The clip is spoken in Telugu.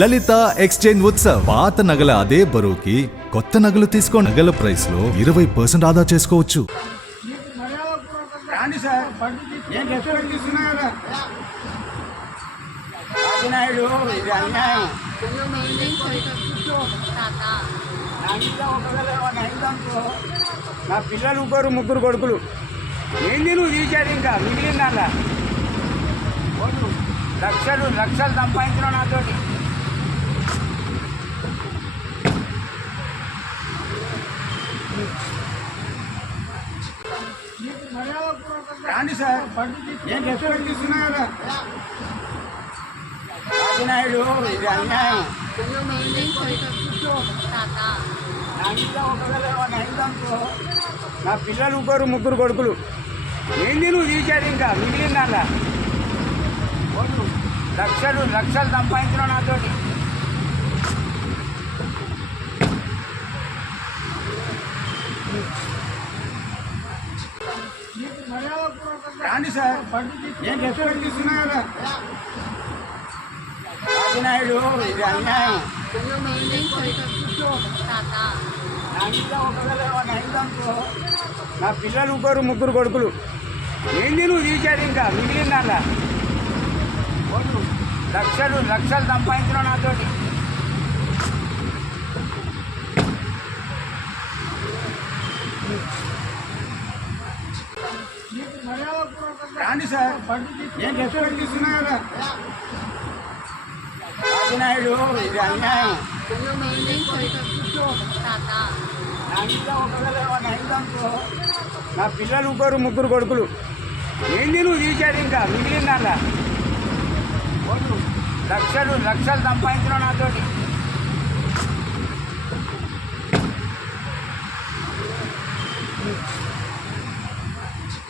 లలిత ఎక్స్చేంజ్ ఉత్సవ్. పాత నగల అదే బరువుకి కొత్త నగలు తీసుకో. నగల ప్రైస్ లో 20% ఆదా చేసుకోవచ్చు. రాండి సార్, నేను రెస్టారెంట్ తీసుకున్నా కదా రాజనాయుడు, ఇది అన్యాయం. నా ఇంట్లో ఒకవేళ ఏమన్నా అయిందనుకో, నా పిల్లలు ముగ్గురు కొడుకులు ఏంది నువ్వు తీశాడు, ఇంకా మిగిలిందా లక్షలు సంపాదించిన నాతోటి. రాండి సార్, నేను రెస్టారెంట్ తీసుకున్నా కదా రాజనాయుడు, ఇది అన్యాయం. నా ఇంట్లో ఒకవేళ ఏమన్నా అయిందనుకో, నా పిల్లలు ముగ్గురు కొడుకులు ఏంది నువ్వు తీశాడు, ఇంకా మిగిలిందా లక్షలు సంపాదించిన నాతోటి. రాండి సార్, నేను రెస్టారెంట్ తీసుకున్నా కదా రాజనాయుడు, ఇది అన్యాయం. నా ఇంట్లో ఒకవేళ ఏమన్నా అయిందనుకో, నా పిల్లలు ముగ్గురు కొడుకులు ఏంది నువ్వు తీశాడు, ఇంకా మిగిలిందా లక్షలు సంపాదించిన నాతోటి. రాండి సార్, నేను రెస్టారెంట్ తీసుకున్నా కదా రాజనాయుడు, ఇది అన్యాయం. నా ఇంట్లో ఒకవేళ ఏమన్నా అయిందనుకో, నా పిల్లలు ముగ్గురు కొడుకులు ఏంది నువ్వు తీశాడు, ఇంకా మిగిలిందా లక్షలు సంపాదించిన నాతోటి.